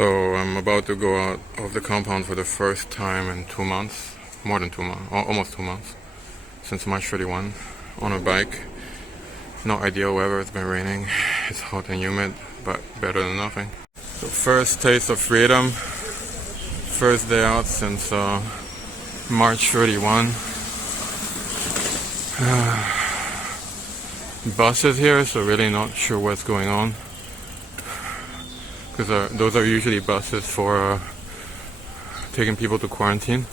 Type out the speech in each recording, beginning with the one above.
So I'm about to go out of the compound for the first time in 2 months, more than 2 months, almost 2 months, since March 31, on a bike. No ideal weather, it's been raining, it's hot and humid, but better than nothing. So first taste of freedom, first day out since March 31. Buses here, so really not sure what's going on. Because those are usually buses for taking people to quarantine.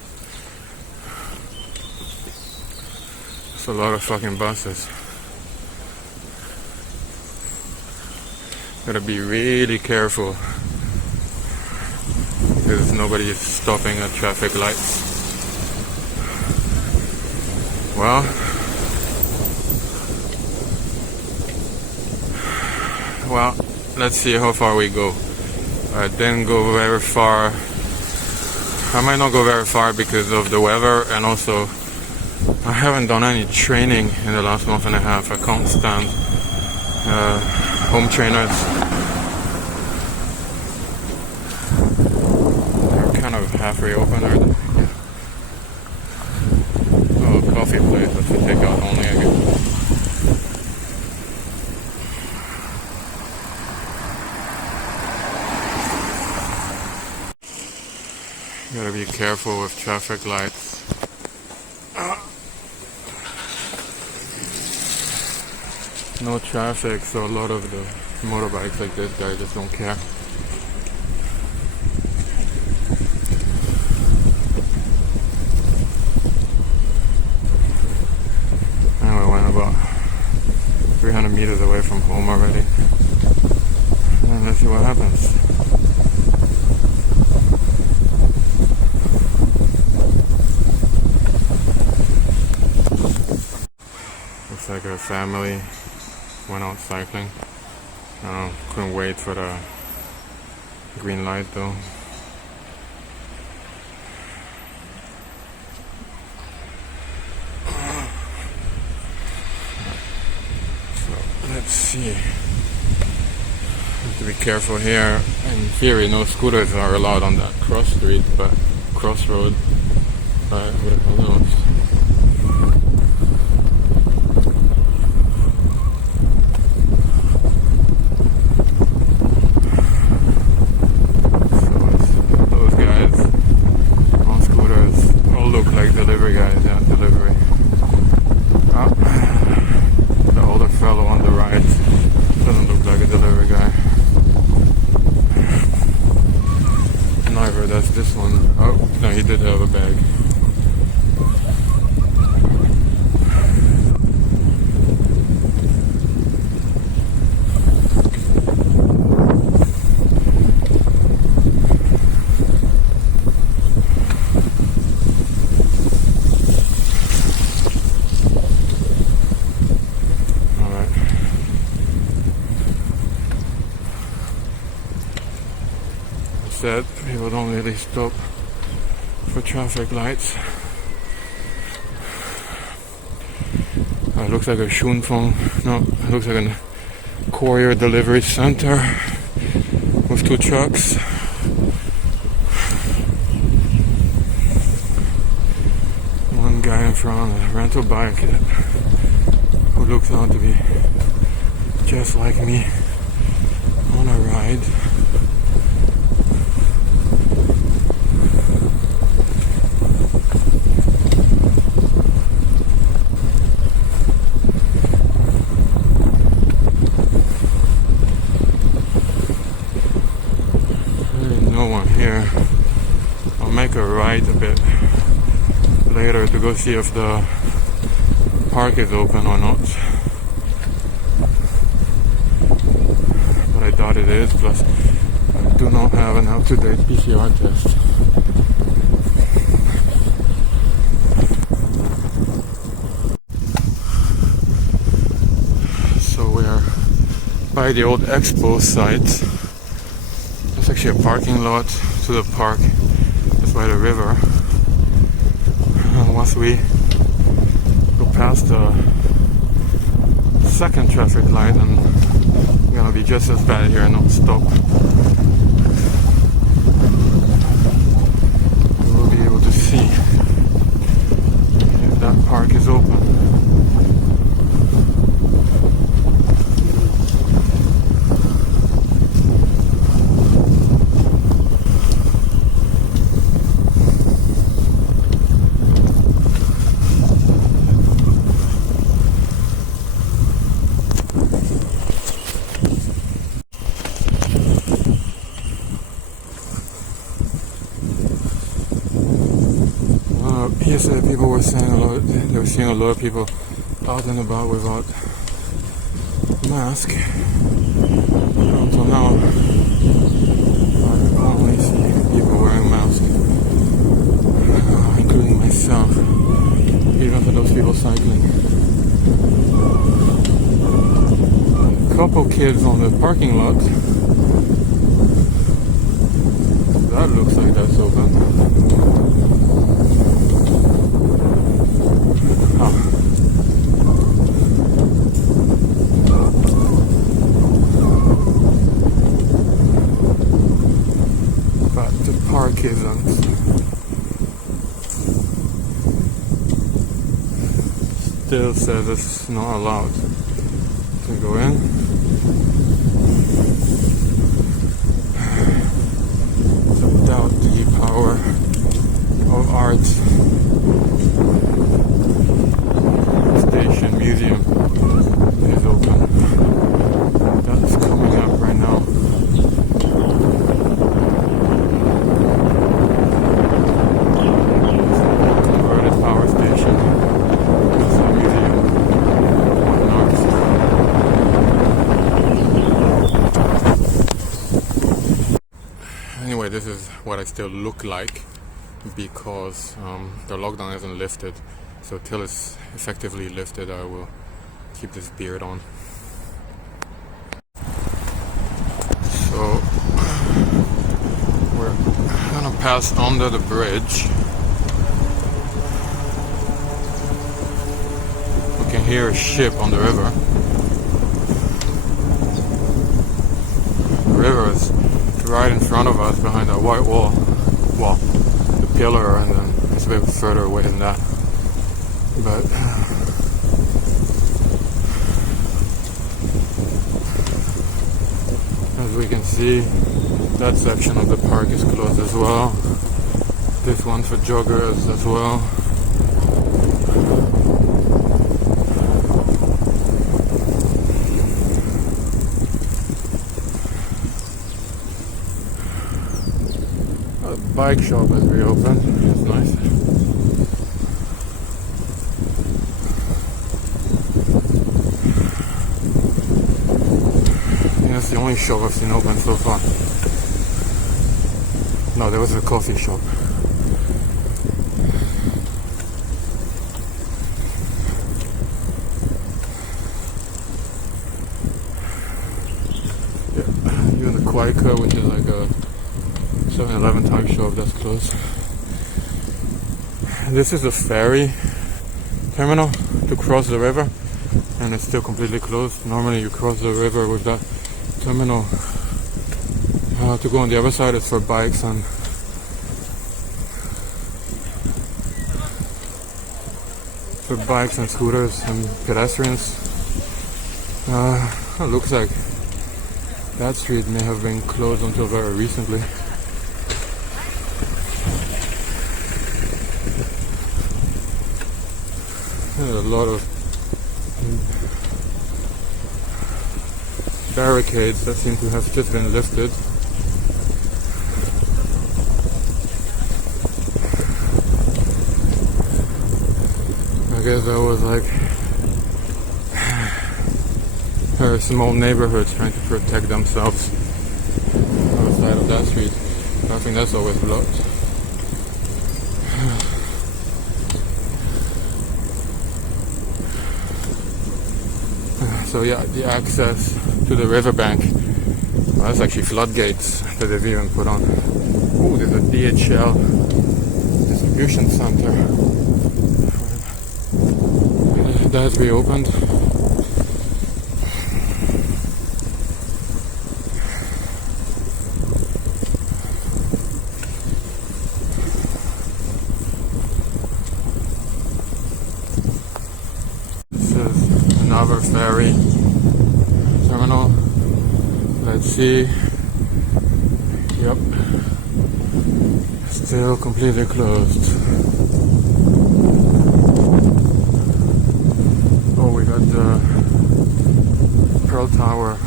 It's a lot of fucking buses. Gotta be really careful because nobody is stopping at traffic lights. Well, let's see how far we go. I didn't go very far. I might not go very far because of the weather, and also I haven't done any training in the last month and a half. I can't stand home trainers. They're kind of halfway open, or yeah. Oh, coffee place. That's a takeout only, I guess. Gotta be careful with traffic lights. No traffic, so a lot of the motorbikes like this guy just don't care. And we went about 300 meters away from home already. And let's see what happens. Looks like our family went out cycling. Couldn't wait for the green light though. So let's see. Have to be careful here. In theory, no scooters are allowed on that cross street, but crossroad. But who the hell knows? Delivery guys, yeah, delivery. The older fellow on the right doesn't look like a delivery guy. Neither does this one. Oh, no, he did have a bag. Said people don't really stop for traffic lights. It looks like a Shunfeng. No, it looks like a courier delivery center with 2 trucks. One guy in front on a rental bike who looks out to be just like me on a ride. Make a right a bit later to go see if the park is open or not, but I doubt it is. Plus I do not have an up-to-date PCR test. So we are by the old expo site. There's actually a parking lot to the park by the river. Once we go past the second traffic light, and we're gonna be just as bad here and not stop. park is open. Yesterday people were saying they were seeing a lot of people out and about without mask. Until now, I only see people wearing masks, including myself, even for those people cycling. A couple kids on the parking lot. That looks like that's open. But the park isn't. Still says it's not allowed to go in. So without the power of art, station museum is open. That's coming up right now. Converted power station. That's a museum. Anyway, this is what I still look like because the lockdown isn't lifted. So till it's effectively lifted, I will keep this beard on. So we're gonna pass under the bridge. We can hear a ship on the river. The river is right in front of us behind that white wall. Well, the pillar, and then it's a bit further away than that. But as we can see, that section of the park is closed as well. This one for joggers as well. A bike shop has reopened. That's nice. That's the only shop I've seen open so far. No, there was a coffee shop. Yeah, even the Quaker, which is like a 7-Eleven type shop, that's closed. This is a ferry terminal to cross the river, and it's still completely closed. Normally you cross the river with that terminal. To go on the other side is for bikes and scooters and pedestrians. It looks like that street may have been closed until very recently. There's a lot of barricades that seem to have just been lifted. I guess that was like very small neighborhoods trying to protect themselves outside of that street. I think that's always blocked. So yeah, the access to the riverbank, well, that's actually floodgates that they've even put on. Oh, there's a DHL distribution center. That has reopened. another ferry terminal. Let's see. Yep. Still completely closed. Oh, we got the Pearl Tower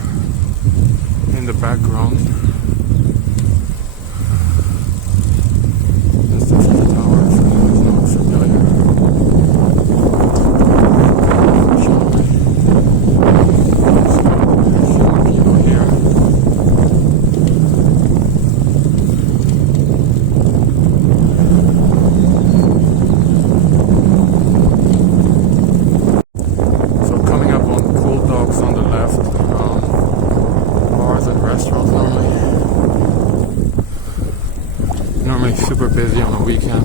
in the background. This is the tower, so it's not familiar. Normally super busy on the weekend.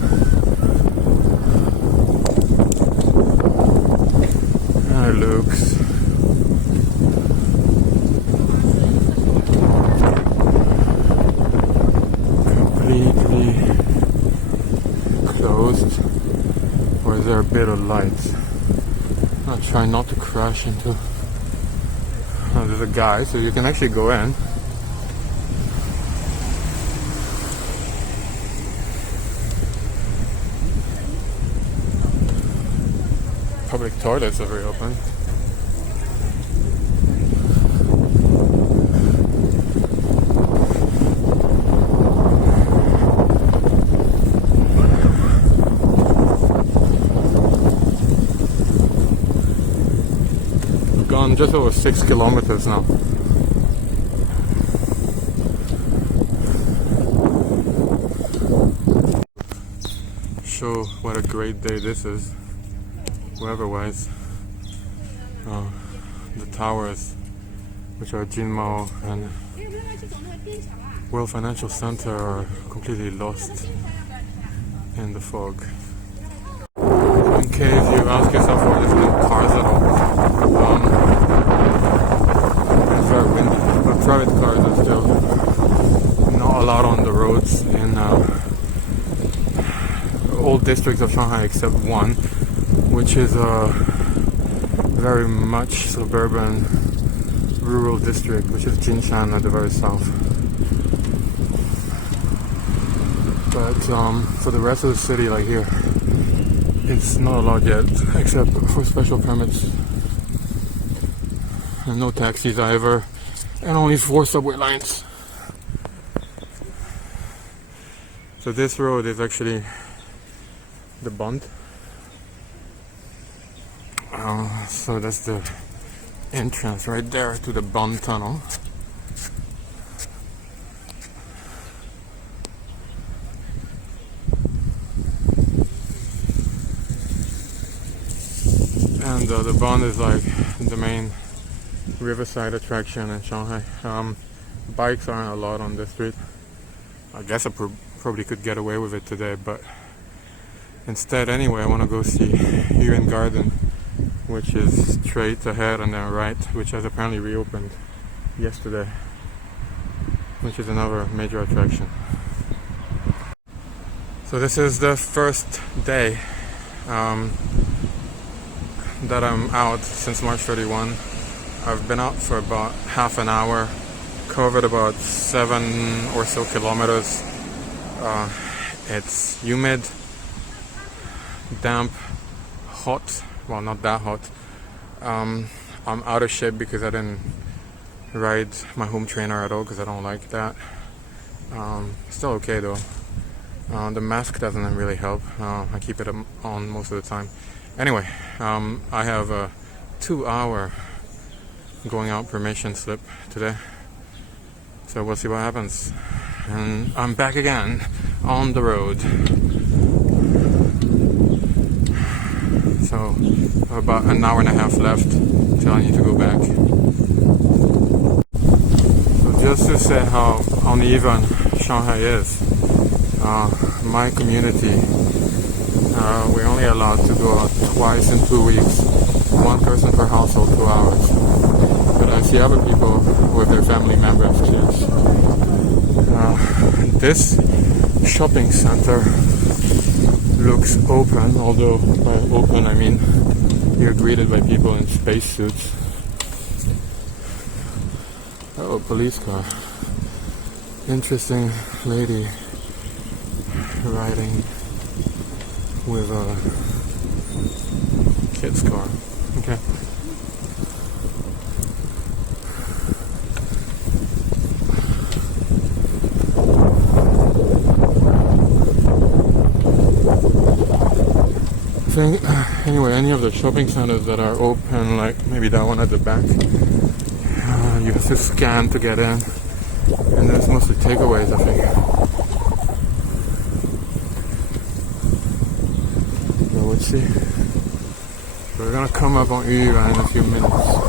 And it looks completely closed. Or is there a bit of light? I'll try not to crash into. Oh, there's a guy, so you can actually go in. Public toilets are reopened. We've gone just over 6 kilometers now. Show what a great day this is. Weather-wise, the towers, which are Jinmac and World Financial Center, are completely lost in the fog. In case you ask yourself why there's no cars at all, it's very windy, but private cars are still not allowed on the roads in all districts of Shanghai except one, which is a very much suburban rural district, which is Jinshan at the very south. But for the rest of the city, like here, it's not allowed yet, except for special permits. And no taxis either, and only 4 subway lines. So this road is actually the Bund. So that's the entrance right there to the Bund Tunnel. And the Bund is like the main riverside attraction in Shanghai. Bikes aren't allowed on this street. I guess I probably could get away with it today, but instead anyway I want to go see Yuan Garden, which is straight ahead and then right, which has apparently reopened yesterday, which is another major attraction. So this is the first day that I'm out since March 31. I've been out for about half an hour, covered about 7 or so kilometers. It's humid, damp, hot. Well, not that hot. I'm out of shape because I didn't ride my home trainer at all because I don't like that. Still okay though. The mask doesn't really help. I keep it on most of the time. Anyway, I have a 2-hour going out permission slip today. So we'll see what happens. And I'm back again on the road. So about an hour and a half left till I need to go back. So just to say how uneven Shanghai is, my community, we're only allowed to go out twice in 2 weeks, 1 person per household, 2 hours. But I see other people with their family members. This shopping center looks open, although by open I mean You're greeted by people in spacesuits. Oh, police car. Interesting lady riding with a kid's car. Okay. Anyway, any of the shopping centers that are open, like maybe that one at the back, you have to scan to get in, and there's mostly takeaways, I think. So let's see. We're gonna come up on Yuan in a few minutes.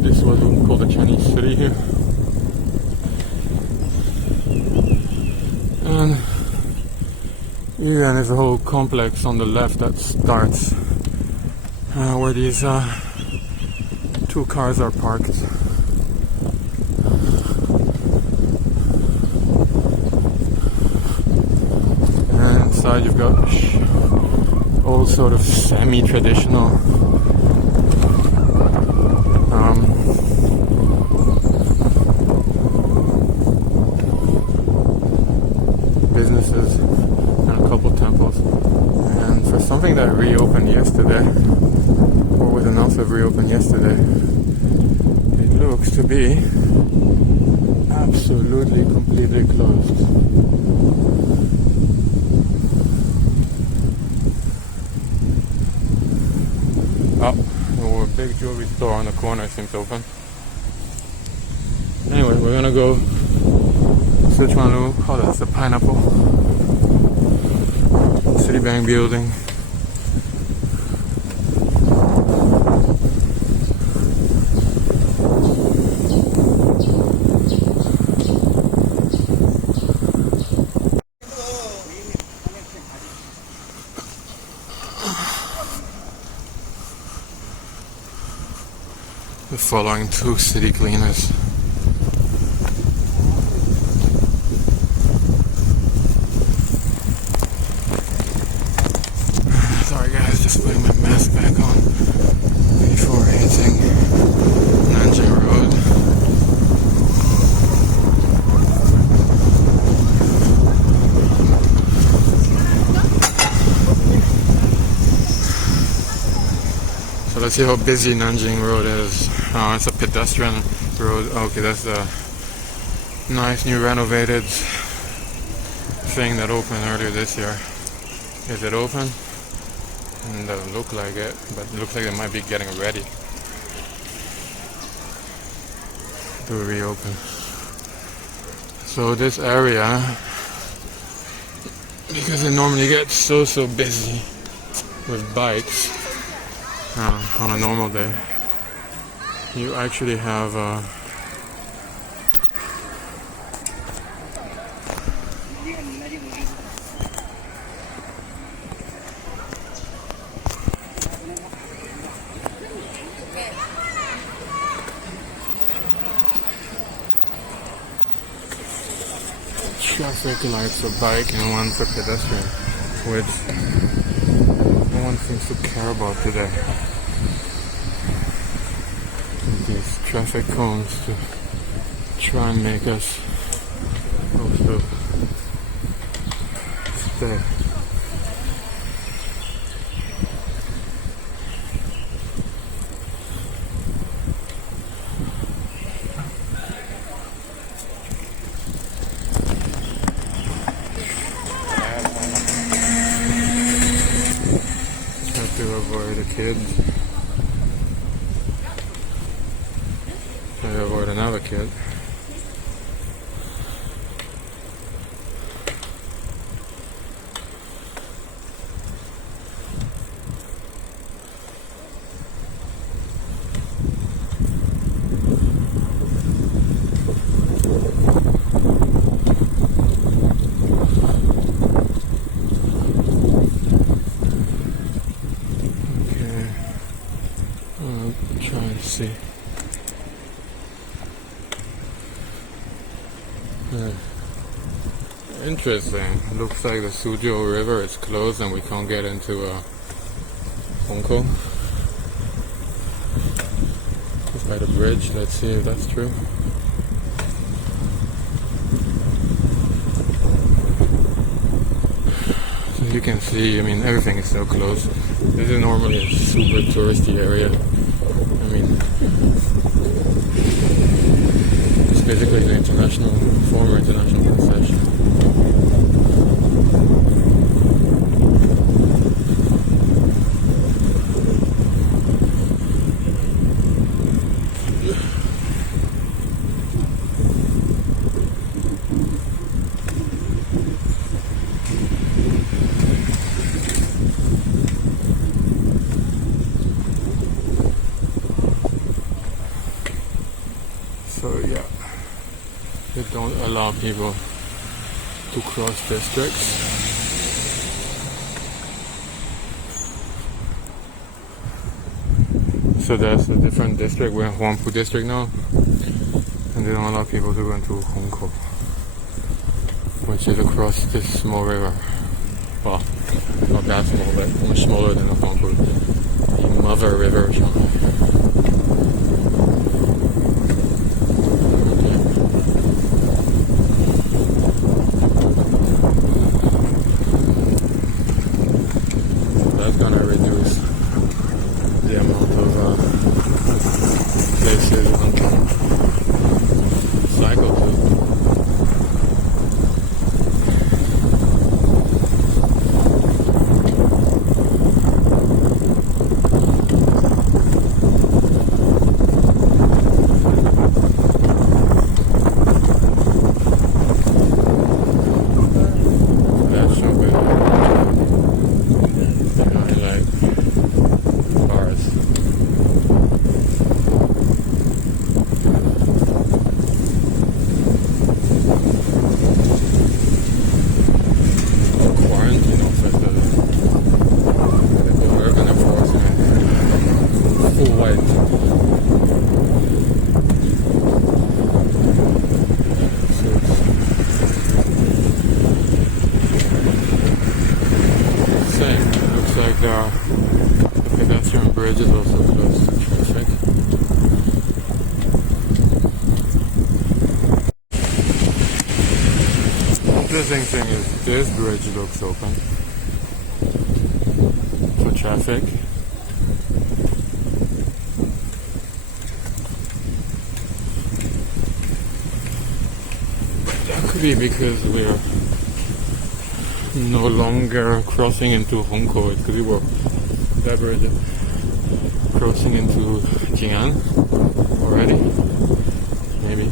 This was called the Chinese city here, and there's a whole complex on the left that starts where these two cars are parked. And inside you've got all sort of semi-traditional businesses and a couple temples. And for something that reopened yesterday, or was announced to reopen yesterday, it looks to be absolutely completely closed. Oh, a big jewelry store on the corner seems open. Anyway, we're gonna go Sichuanlu. Oh, that's the pineapple. Citibank building. We're following two city cleaners. Sorry guys, just putting my mask back on before hitting Nanjing Road. So let's see how busy Nanjing Road is. Oh, it's a pedestrian road. Okay, that's the nice new renovated thing that opened earlier this year. Is it open? It doesn't look like it, but it looks like it might be getting ready to reopen. So this area, because it normally gets so busy with bikes on a normal day, you actually have traffic lights for bike and one for pedestrian, which no one seems to care about today. These traffic cones to try and make us also stay. Have to avoid the kids. market. Try and see. Interesting. Looks like the Suzhou River is closed and we can't get into Hongkou. It's by the bridge. Let's see if that's true. So you can see, I mean, everything is still closed. This is normally a super touristy area. I mean, it's basically the former international concession. So yeah, they don't allow people to cross districts. So there's a different district, we're in Huangpu district now, and they don't allow people to go into Hongkou, which is across this small river. Well, not that small, but much smaller than the Huangpu, the mother river of Shanghai. That's gonna reduce the amount of places one can cycle to. The pedestrian bridge is also closed to traffic. Interesting thing is this bridge looks open for traffic. That could be because we're no longer crossing into Hongkou. It could be that bridge crossing into Jing'an already, maybe.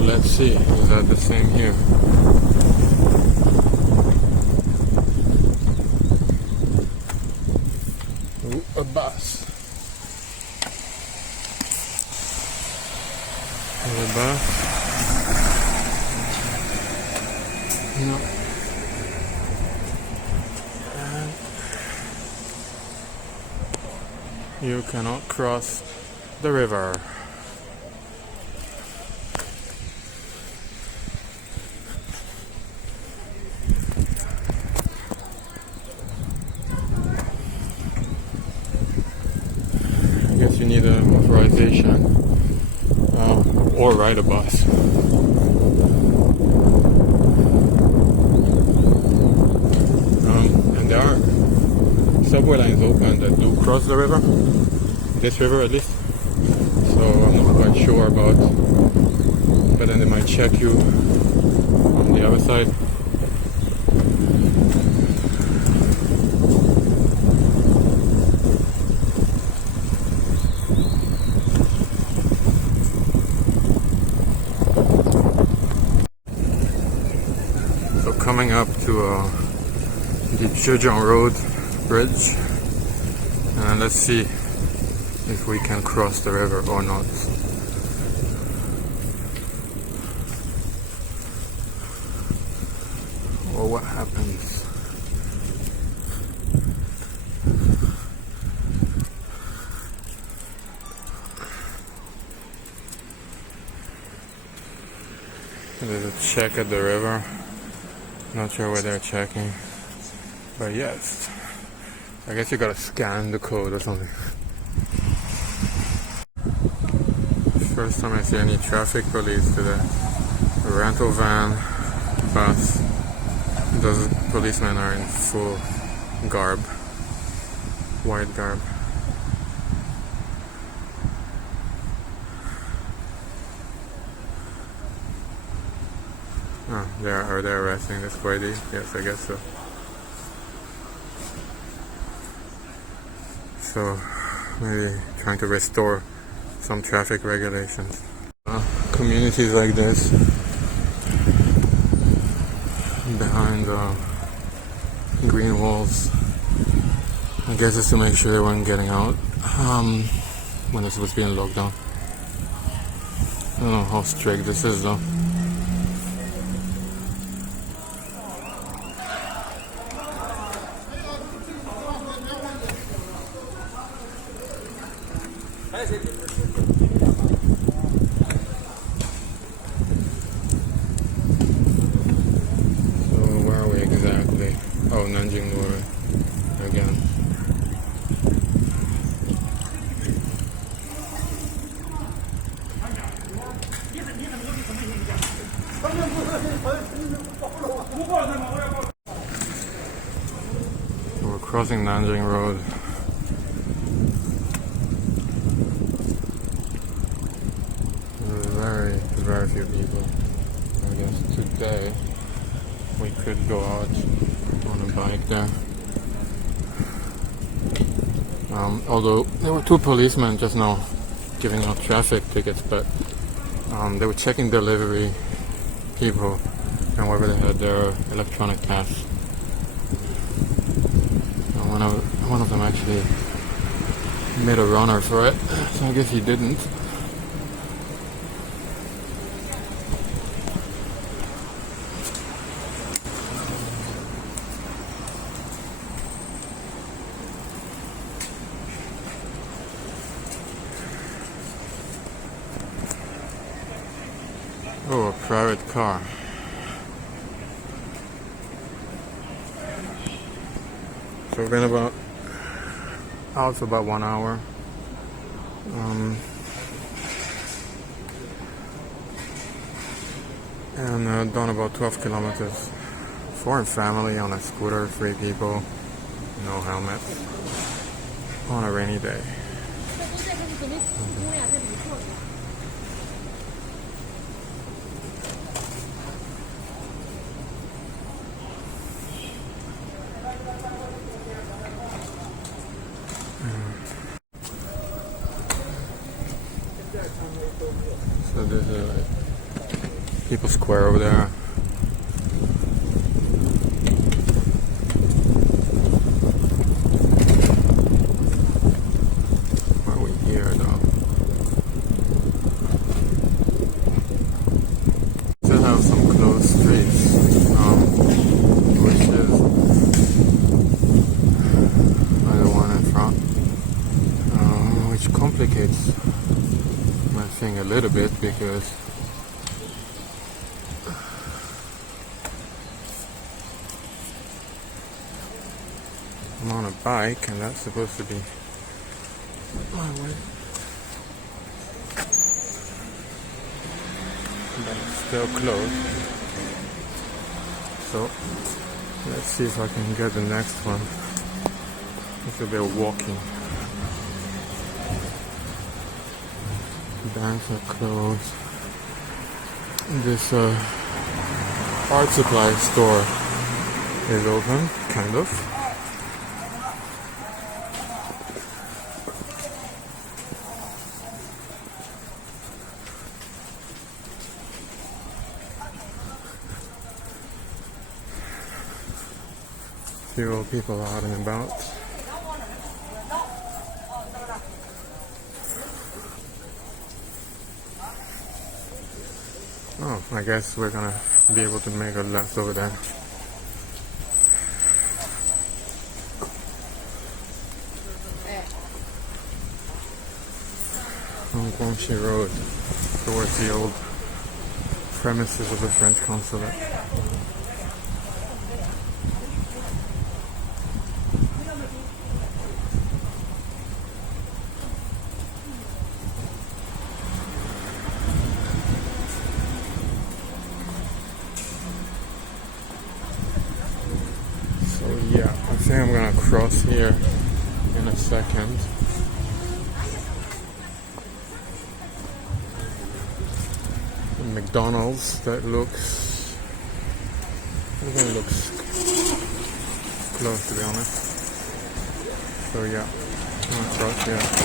Let's see, is that the same here? Ooh, a bus. There's a bus. No. And you cannot cross the river. I guess you need an authorization. or ride a bus. And there are subway lines open that do cross the river, this river at least. So I'm not quite sure about, but then they might check you on the other side. So coming up to the Jinling Road bridge, and let's see if we can cross the river or not. Or what happens. There's a check at the river. Not sure what they're checking, but yes, I guess you gotta scan the code or something. First time I see any traffic police today. A rental van, bus. Those policemen are in full garb, white garb. Oh, are they arresting this lady? Yes, I guess so. So, maybe trying to restore some traffic regulations. Communities like this, behind green walls, I guess it's to make sure they weren't getting out when this was being locked down. I don't know how strict this is though. Oh, Nanjing Road again. We're crossing Nanjing Road. There's very few people. I guess today we could go out on a bike there. Although there were two policemen just now giving out traffic tickets, but they were checking delivery people and whether they had their electronic pass. One of them actually made a runner for it, so I guess he didn't. Oh, a private car. So we've been out for about 1 hour. And done about 12 kilometers. Foreign family on a scooter, 3 people, no helmets, on a rainy day. So there's a people square over there. Why are we here though? Still have some closed streets, which is like the one in front, which complicates my thing a little bit because I'm on a bike and that's supposed to be my way. but it's still closed. So let's see if I can get the next one. It's a bit walking. Banks are closed. This art supply store is open, kind of. Few people out and about. Oh, I guess we're gonna be able to make a left over there. Huangpu Road, towards the old premises of the French consulate. Yeah, I think I'm gonna cross here in a second. A McDonald's that looks close, to be honest. So yeah, I'm gonna cross here.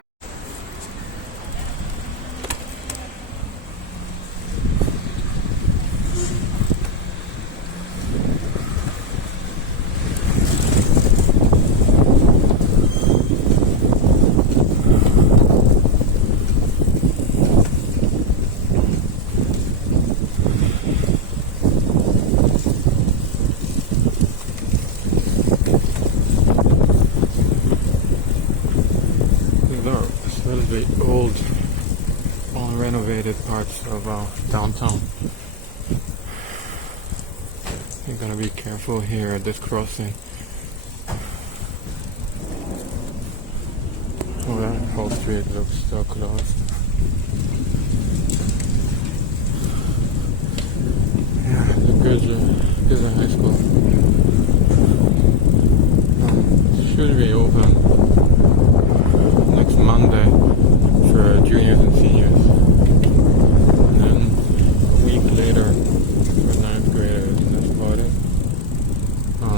The old, unrenovated parts of downtown. You're gonna be careful here at this crossing. Oh, that whole street looks so close. Yeah, the Gizza High School. Should be open next Monday for juniors and seniors, and then a week later for 9th graders, and that's about it.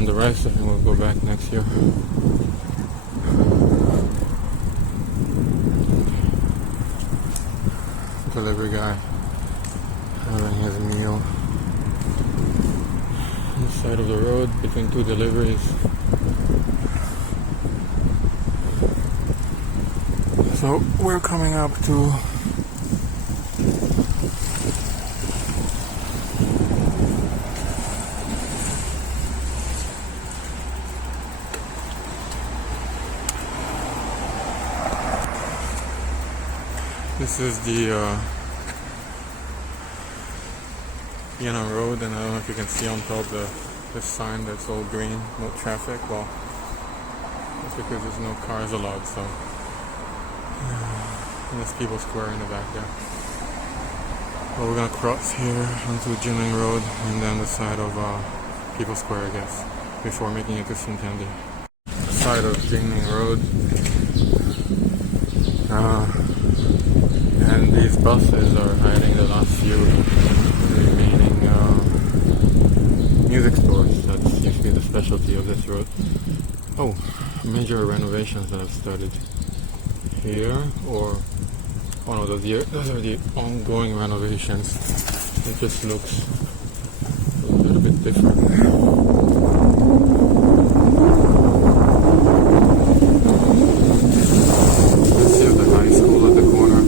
The rest I think will go back next year. Delivery guy having his meal on the side of the road between two deliveries. So we're coming up to this is the Nanjing Road, and I don't know if you can see on top the sign that's all green, no traffic. Well, that's because there's no cars allowed, so and there's people square in the back there. Well, we're gonna cross here onto Jinling Road and then the side of People Square, I guess, before making it to Shintendi. Side of Jinling Road. And these buses are hiding the last few remaining music stores. That's usually the specialty of this road. Oh, major renovations that have started here, or one of those are the ongoing renovations. It just looks a little bit different. This is the high school at the corner.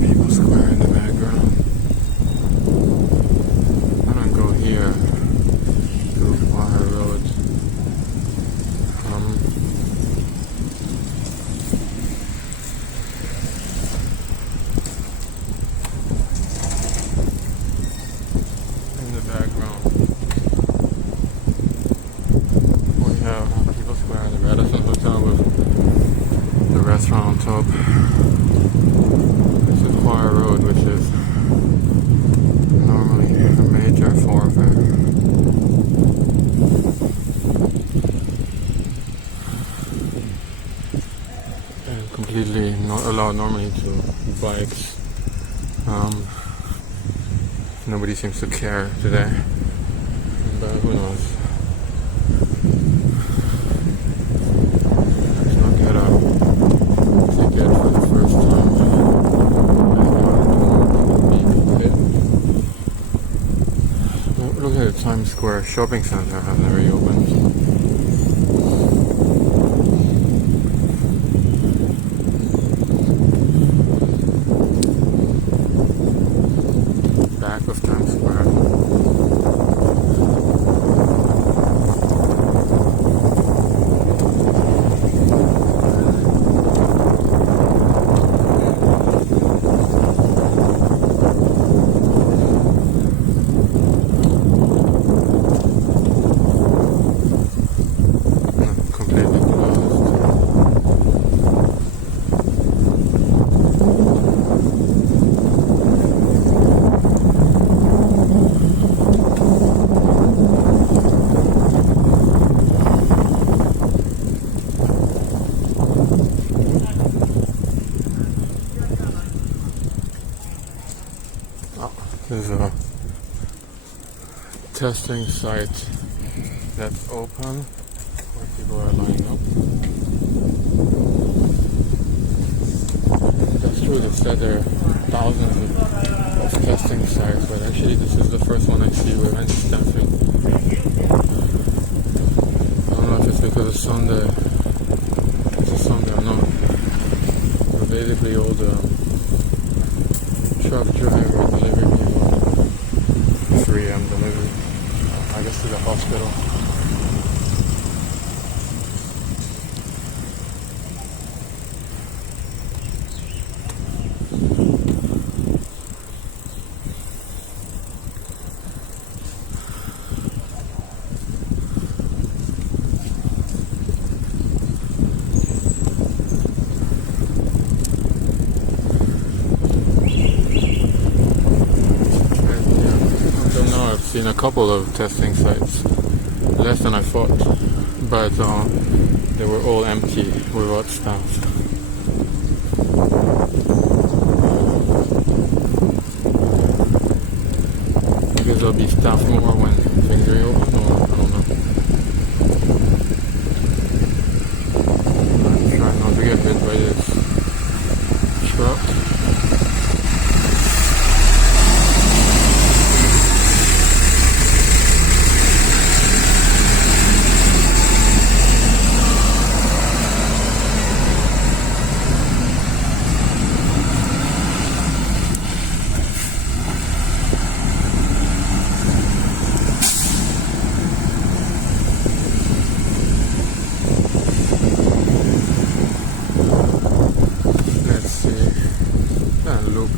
People Square in the background. allowed normally to bikes. Nobody seems to care today, but who knows. Let's not get a ticket for the first time. Look at the Times Square shopping center has never reopened. Back of Times Square. Completely closed. There's a testing site that's open where people are lining up. That's true, they said there are thousands of testing sites, but actually this is the first one I see with any staffing. I don't know if it's because it's Sunday. It's a Sunday or not. But basically all the truck driver delivery people, 3M delivery, I guess to the hospital. Seen a couple of testing sites, less than I thought, but they were all empty without staff. I guess there'll be staff more when things reopen, or I don't know. I'm trying not to get hit by this truck.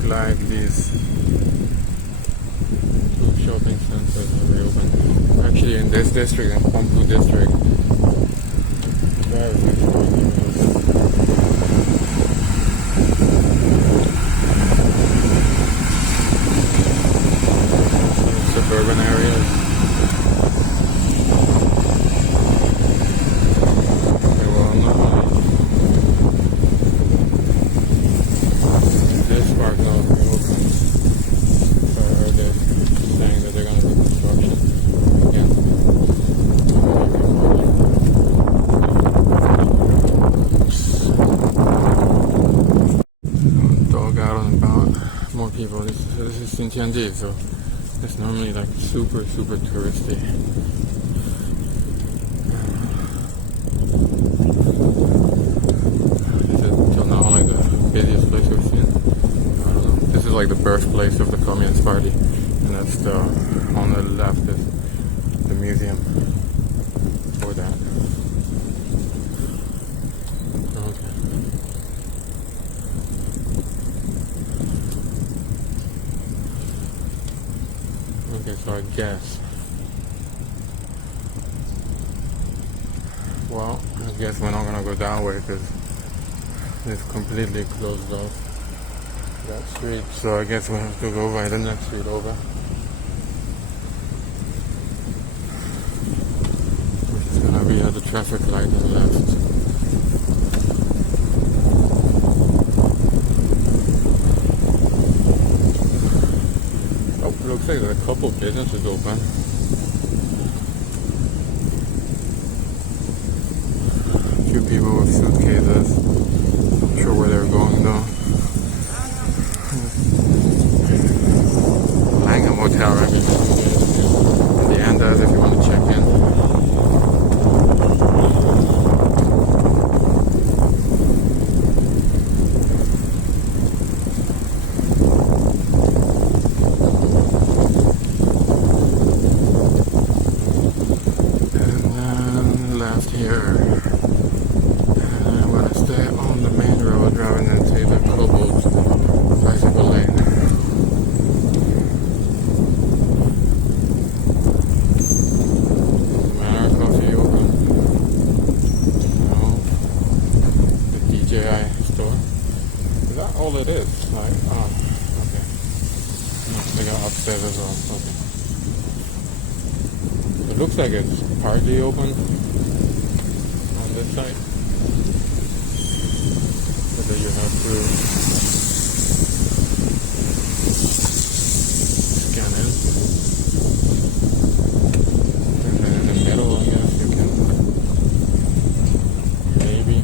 Like these two shopping centers are reopened. Actually, in this district, in Huangpu district, very suburban areas. People. This is in Tianjin, so it's normally like super touristy. Is it till now like the busiest place we've seen? I don't know. This is like the birthplace of the Communist Party, and that's the on the left is the museum for that. Okay, so I guess. Well, I guess we're not gonna go that way because it's completely closed off that street. So I guess we have to go by the next street over, which is gonna be at the traffic light on the left. Looks like there's a couple businesses open. A few people with suitcases. Not sure where they're going though. Langham Hotel right behind the Andes if you want to check in. All it is, like, oh, okay. No, they got upstairs as well, okay. It looks like it's partly open on this side. But then you have to scan in. And then in the middle, I guess, you can maybe.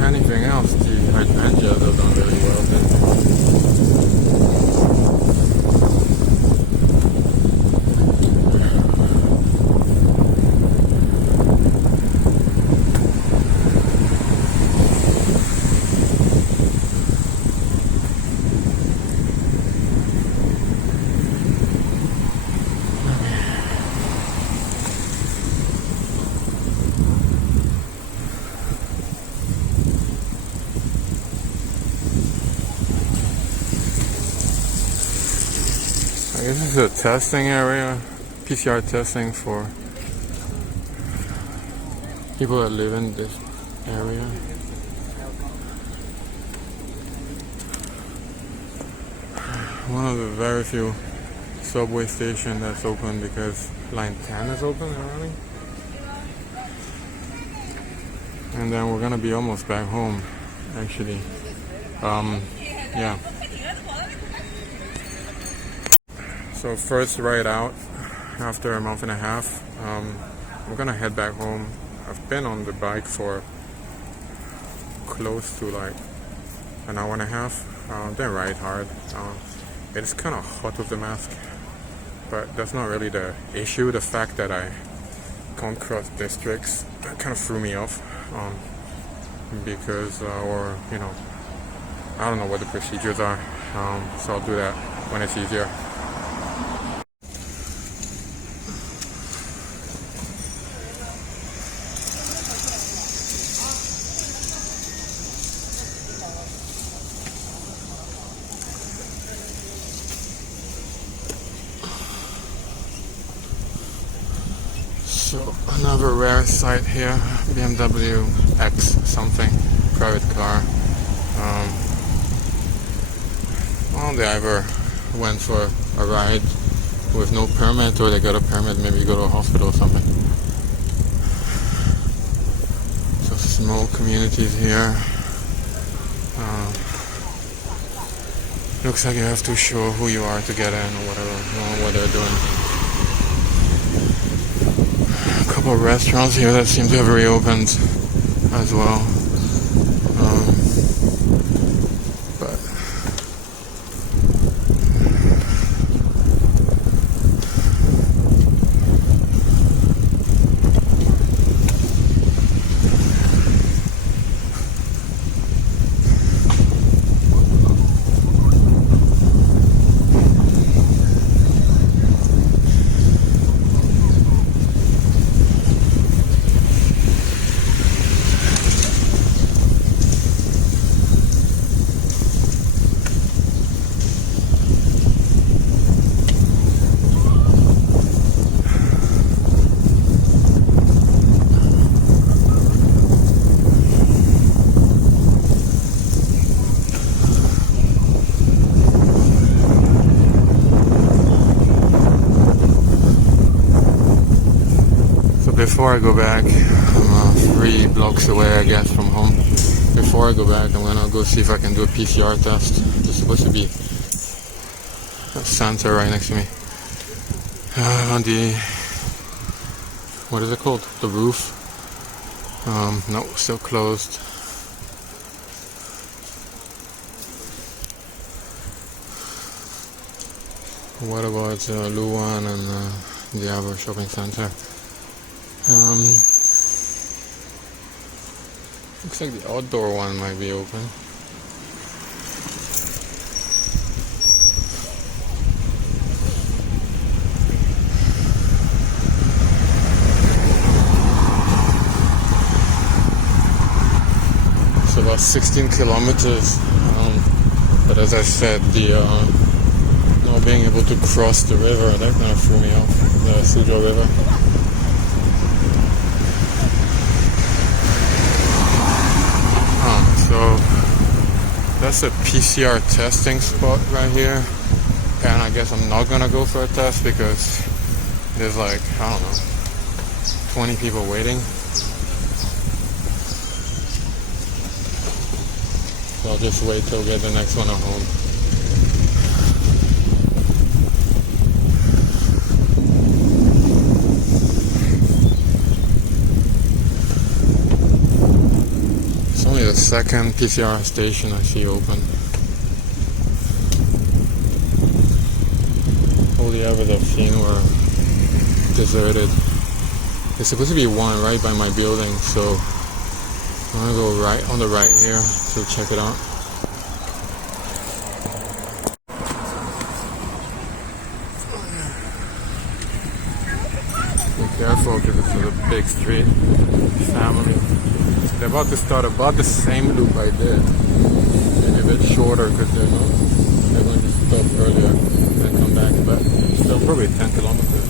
Anything else, the hydrangeas have done very well then. I guess this is a testing area, PCR testing for people that live in this area. One of the very few subway stations that's open because line 10 is open already. And then we're gonna be almost back home, actually. Yeah. So first ride out after a month and a half. I'm gonna head back home. I've been on the bike for close to like an hour and a half. Didn't ride hard. It's kind of hot with the mask, but that's not really the issue. The fact that I can't cross districts, that kind of threw me off. Because, or you know, I don't know what the procedures are. So I'll do that when it's easier. So another rare sight here, BMW X something, private car. Well, they either went for a ride with no permit or they got a permit, maybe go to a hospital or something. So small communities here. Looks like you have to show who you are to get in or whatever, I don't know what they're doing. Couple of restaurants here that seem to have reopened as well. before I go back, I'm 3 blocks away, I guess, from home. Before I go back, I'm gonna go see if I can do a PCR test. There's supposed to be a center right next to me. On the, what is it called? The roof. No, still closed. What about Luan and the other shopping center? Looks like the outdoor one might be open. It's about 16 kilometers, but as I said, the not being able to cross the river, that kind of threw me off, the Suzhou River. So that's a PCR testing spot right here, and I guess I'm not gonna go for a test because there's like, I don't know, 20 people waiting. So I'll just wait till we get the next one at home. It's only the second PCR station I see open. All the others I've seen were deserted. There's supposed to be one right by my building, so I'm gonna go right on the right here to check it out. Be careful because it's a big street. Family. They're about to start about the same loop I did. Maybe a bit shorter because they're going to stop earlier and come back, but still probably 10 kilometers.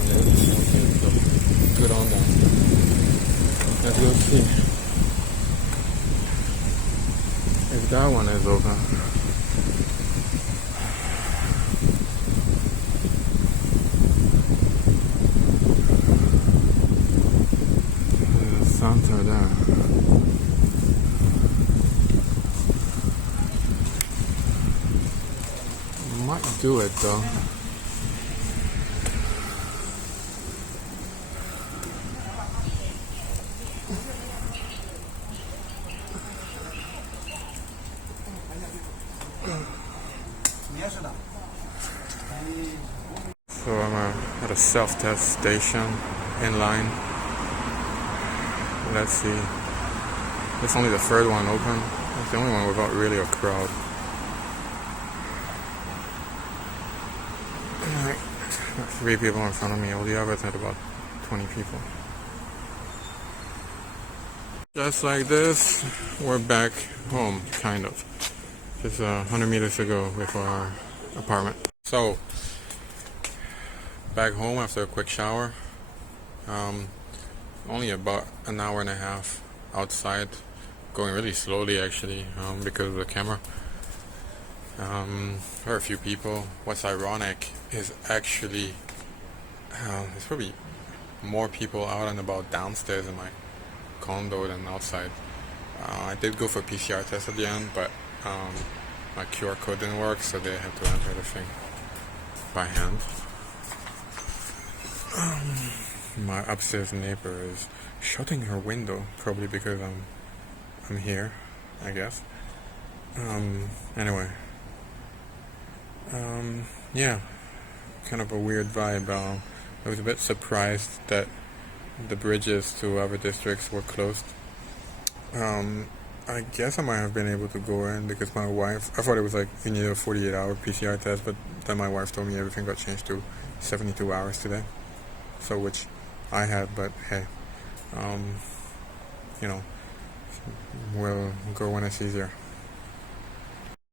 So good on them. Let's go see if that one is open. There's a center there. Might do it though. So I'm at a self-test station in line. Let's see. It's only the third one open. It's the only one without really a crowd. Alright. 3 people in front of me. All the others had about 20 people. Just like this, we're back home, kind of. Just 100 meters ago with our apartment. So, back home after a quick shower. Only about an hour and a half outside, going really slowly actually because of the camera. There are a few people. What's ironic is actually there's probably more people out and about downstairs in my condo than outside. I did go for a PCR test at the end, but my QR code didn't work, so they had to enter the thing by hand. My upstairs neighbor is shutting her window, probably because I'm here, I guess. Anyway, yeah, kind of a weird vibe. I was a bit surprised that the bridges to other districts were closed. I guess I might have been able to go in because my wife, I thought it was like you need a 48-hour PCR test, but then my wife told me everything got changed to 72 hours today. So which I had, but hey, you know, we'll go when it's easier.